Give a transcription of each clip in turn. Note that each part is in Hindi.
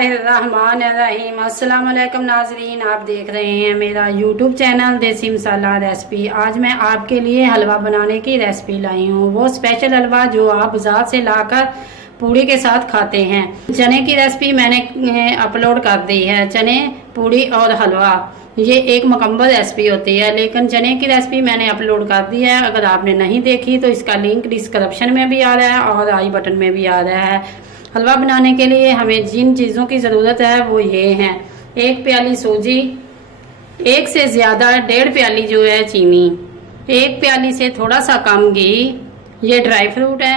बिस्मिल्लाहिर्रहमानिर्रहीम। अस्सलाम वालेकुम नाजरीन, आप देख रहे हैं मेरा यूट्यूब चैनल देसी मसाला रेसिपी। आज मैं आपके लिए हलवा बनाने की रेसिपी लाई हूँ, वो स्पेशल हलवा जो आप बाजार से लाकर पूड़ी के साथ खाते हैं। चने की रेसिपी मैंने अपलोड कर दी है। चने, पूड़ी और हलवा ये एक मुकम्मल रेसिपी होती है, लेकिन चने की रेसिपी मैंने अपलोड कर दी है। अगर आपने नहीं देखी तो इसका लिंक डिस्क्रिप्शन में भी आ रहा है और आई बटन में भी आ रहा है। हलवा बनाने के लिए हमें जिन चीज़ों की ज़रूरत है वो ये हैं: 1 प्याली सूजी, 1 से ज़्यादा 1.5 प्याली जो है चीनी, 1 प्याली से थोड़ा सा कम घी, ये ड्राई फ्रूट है,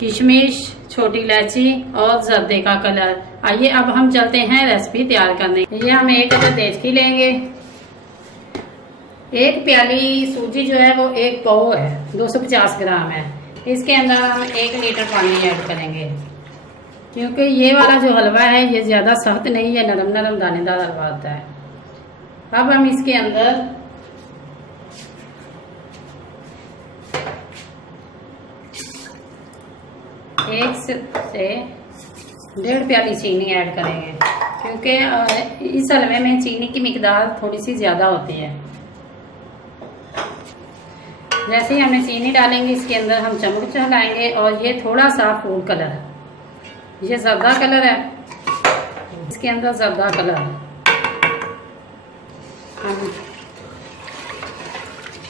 किशमिश, छोटी इलायची और जर्दे का कलर। आइए अब हम चलते हैं रेसिपी तैयार करने। ये हम 1 अदद देचकी लेंगे। 1 प्याली सूजी जो है वो 1 पाव है, 250 ग्राम है। इसके अंदर हम 1 लीटर पानी ऐड करेंगे, क्योंकि ये वाला जो हलवा है ये ज़्यादा सख्त नहीं है, नरम नरम दानेदार हलवा आता है। अब हम इसके अंदर एक से 1.5 प्याली चीनी ऐड करेंगे, क्योंकि इस हलवे में चीनी की मिकदार थोड़ी सी ज़्यादा होती है। जैसे ही हमने चीनी डालेंगे इसके अंदर हम चम्मच हिलाएंगे और ये थोड़ा सा फूड कलर, ये जर्दा कलर है, इसके अंदर जर्दा कलर है।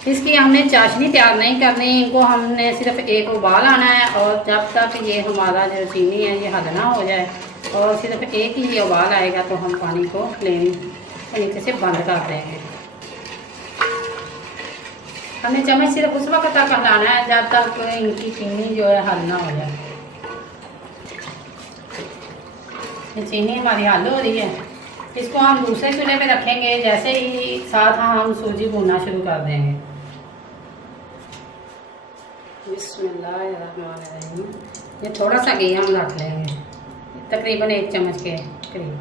इसकी हमने चाशनी तैयार नहीं करनी, इनको हमने सिर्फ एक उबाल आना है। और जब तक ये हमारा जो चीनी है ये हद ना हो जाए और सिर्फ एक ही उबाल आएगा तो हम पानी को फ्लेम नीचे से बंद कर देंगे। हमें चम्मच सिर्फ उस वक्त तक हिलाना है जब तक इनकी चीनी जो है हल ना हो जाए। ये चीनी हमारी हल हो रही है, इसको हम दूसरे चूल्हे पे रखेंगे। जैसे ही साथ हम सूजी भूनना शुरू कर देंगे। बिस्मिल्लाहिर्रहमानिर्रहीम। ये थोड़ा सा घी हम रख लेंगे, तकरीबन 1 चम्मच के करीब।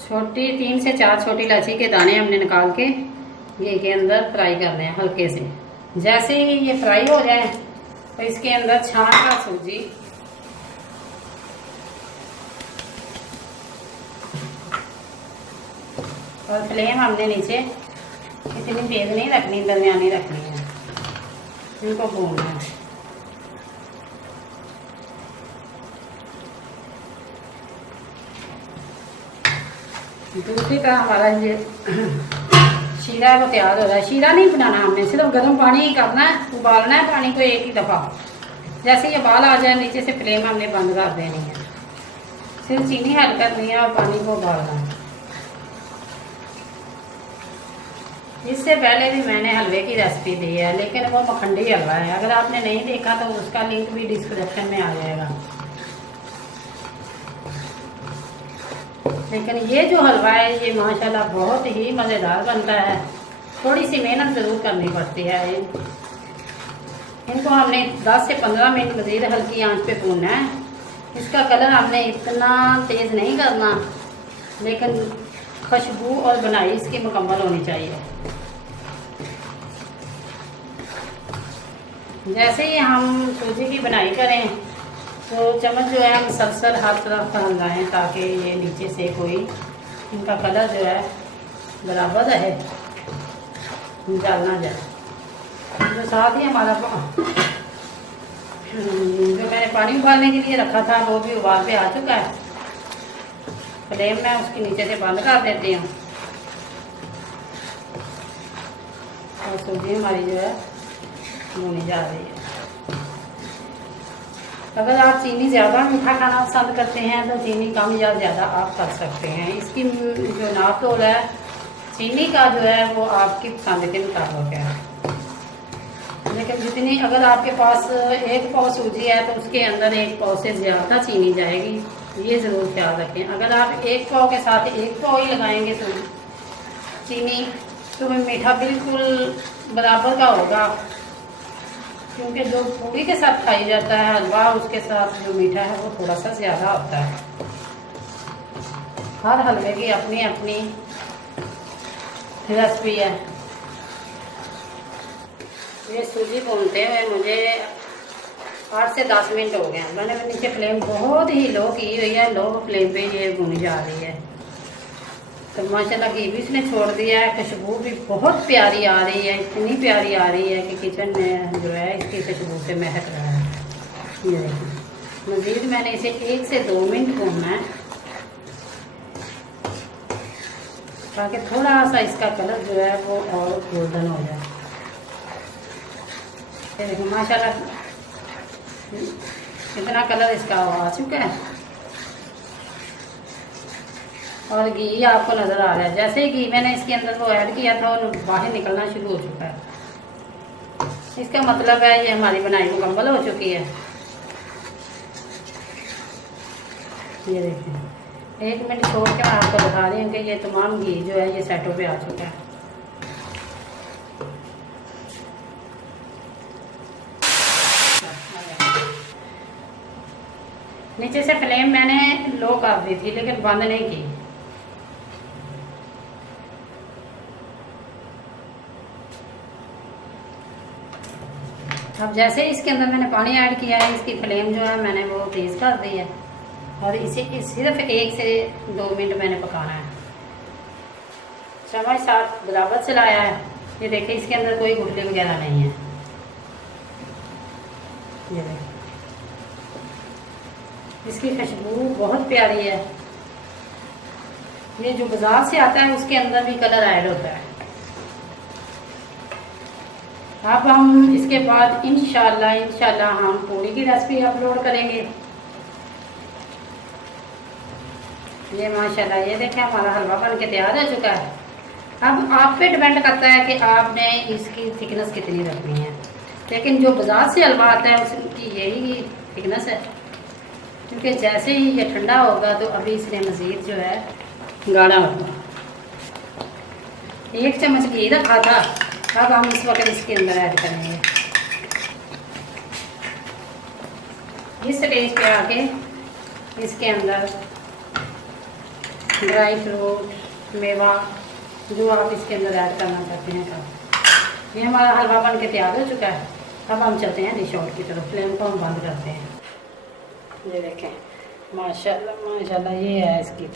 छोटी 3 से 4 छोटी इलायची के दाने हमने निकाल के घी के अंदर फ्राई करने हैं हल्के से। जैसे ही ये फ्राई हो जाए तो इसके अंदर छान का सूजी और फ्लेम हमने नीचे इतनी तेज नहीं रखनी, दरमियानी रखनी है। इनको भूनना है। दूसरी तरह हमारा ये शीरा है वो तैयार हो रहा है। शीरा नहीं बनाना हमने, सिर्फ गर्म पानी ही करना है, उबालना है पानी को एक ही दफ़ा। जैसे ये उबाल आ जाए नीचे से फ्लेम हमने बंद कर देनी है, सिर्फ चीनी ऐड करनी है और पानी को उबालना है। इससे पहले भी मैंने हलवे की रेसिपी दी है, लेकिन वो मखंडी हलवा है। अगर आपने नहीं देखा तो उसका लिंक भी डिस्क्रिप्शन में आ जाएगा। लेकिन ये जो हलवा है ये माशाल्लाह बहुत ही मज़ेदार बनता है। थोड़ी सी मेहनत ज़रूर करनी पड़ती है। इनको हमने 10 से 15 मिनट मज़ीद हल्की आंच पे भूनना है। इसका कलर हमने इतना तेज़ नहीं करना, लेकिन खुशबू और बनाई इसकी मुकम्मल होनी चाहिए। जैसे ही हम सूजी की बनाई करें तो चम्मच जो है हम सरसर हर तरफ हिलाएं, ताकि ये नीचे से कोई इनका कलर जो है बराबर रहे, जल ना जाए। तो साथ ही हमारा जो मैंने पानी उबालने के लिए रखा था वो भी उबाल पे आ चुका है। फ्लेम मैं उसके नीचे से बंद कर देती हूँ और सूजी हमारी जो है भुनी जा रही है। अगर आप चीनी ज़्यादा मीठा खाना पसंद करते हैं तो चीनी कम या ज़्यादा आप कर सकते हैं। इसकी जो नाप तोल है चीनी का जो है वो आपकी पसंद के मुताबिक है। लेकिन जितनी, अगर आपके पास 1 पाव सूजी है तो उसके अंदर 1 पाव से ज़्यादा चीनी जाएगी, ये ज़रूर ख्याल रखें। अगर आप 1 पाव के साथ 1 पाव ही लगाएंगे तो चीनी तो मीठा बिल्कुल बराबर का होगा, क्योंकि जो पूरी के साथ खाई जाता है हलवा उसके साथ जो मीठा है वो थोड़ा सा ज़्यादा होता है। हर हलवे की अपनी अपनी रेसिपी है। ये सूजी भूनते हुए मुझे 8 से 10 मिनट हो गए। मैंने नीचे फ्लेम बहुत ही लो की हुई है, लो फ्लेम पे ये भुनी जा रही है। तो माशाल्लाह घी भी इसने छोड़ दिया है, खुशबू भी बहुत प्यारी आ रही है, इतनी प्यारी आ रही है कि किचन में जो है इसकी खुशबू से महक रहा है। ये देखिए, मज़ीद मैंने इसे 1 से 2 मिनट भूनना है ताकि थोड़ा सा इसका कलर जो है वो और गोल्डन हो जाए। ये देखो माशाल्लाह कितना कलर इसका आ चुका है और घी आपको नज़र आ रहा है। जैसे ही घी मैंने इसके अंदर वो ऐड किया था वो बाहर निकलना शुरू हो चुका है। इसका मतलब है ये हमारी बनाई मुकम्मल हो चुकी है। ये देखिए 1 मिनट छोड़ के मैं आपको दिखा रही हूँ कि ये तमाम घी जो है ये सेटों पे आ चुका है। नीचे से फ्लेम मैंने लो कर दी थी लेकिन बंद नहीं की। अब जैसे इसके अंदर मैंने पानी ऐड किया है, इसकी फ्लेम जो है मैंने वो तेज़ कर दी है और इसे सिर्फ 1 से 2 मिनट मैंने पकाना है। चम्मच साथ बराबर चलाया है। ये देखिए इसके अंदर कोई गुठली वगैरह नहीं है। ये देखिए इसकी खुशबू बहुत प्यारी है। ये जो बाजार से आता है उसके अंदर भी कलर ऐड होता है। अब हम इसके बाद इंशाल्लाह हम पूड़ी की रेसिपी अपलोड करेंगे। ये माशाल्लाह ये देखें हमारा हलवा बन के तैयार हो चुका है। अब आप पे डिपेंड करता है कि आपने इसकी थिकनेस कितनी रखनी है, लेकिन जो बाजार से हलवा आता है उसकी यही थिकनेस है, क्योंकि जैसे ही ये ठंडा होगा तो अभी इसने मज़ीद जो है गाढ़ा होगा। 1 चम्मच घी रखा था, अब हम इस वक्त इसके अंदर ऐड करेंगे। इस स्टेज पे आके इसके अंदर ड्राई फ्रूट मेवा जो आप इसके अंदर ऐड करना चाहते हैं सब। ये हमारा हलवा बन के तैयार हो चुका है। अब हम चलते हैं डिश आउट की तरफ। फ्लेम को हम बंद करते हैं। ये देखें माशाल्लाह ये है इसकी।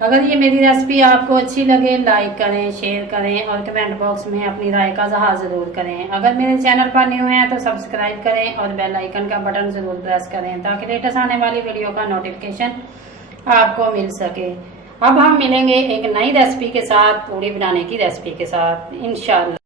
अगर ये मेरी रेसिपी आपको अच्छी लगे लाइक करें, शेयर करें और कमेंट बॉक्स में अपनी राय का इज़हार ज़रूर करें। अगर मेरे चैनल पर न्यू हैं तो सब्सक्राइब करें और बेल आइकन का बटन ज़रूर प्रेस करें ताकि लेटेस्ट आने वाली वीडियो का नोटिफिकेशन आपको मिल सके। अब हम मिलेंगे एक नई रेसिपी के साथ, पूड़ी बनाने की रेसिपी के साथ इंशाअल्लाह।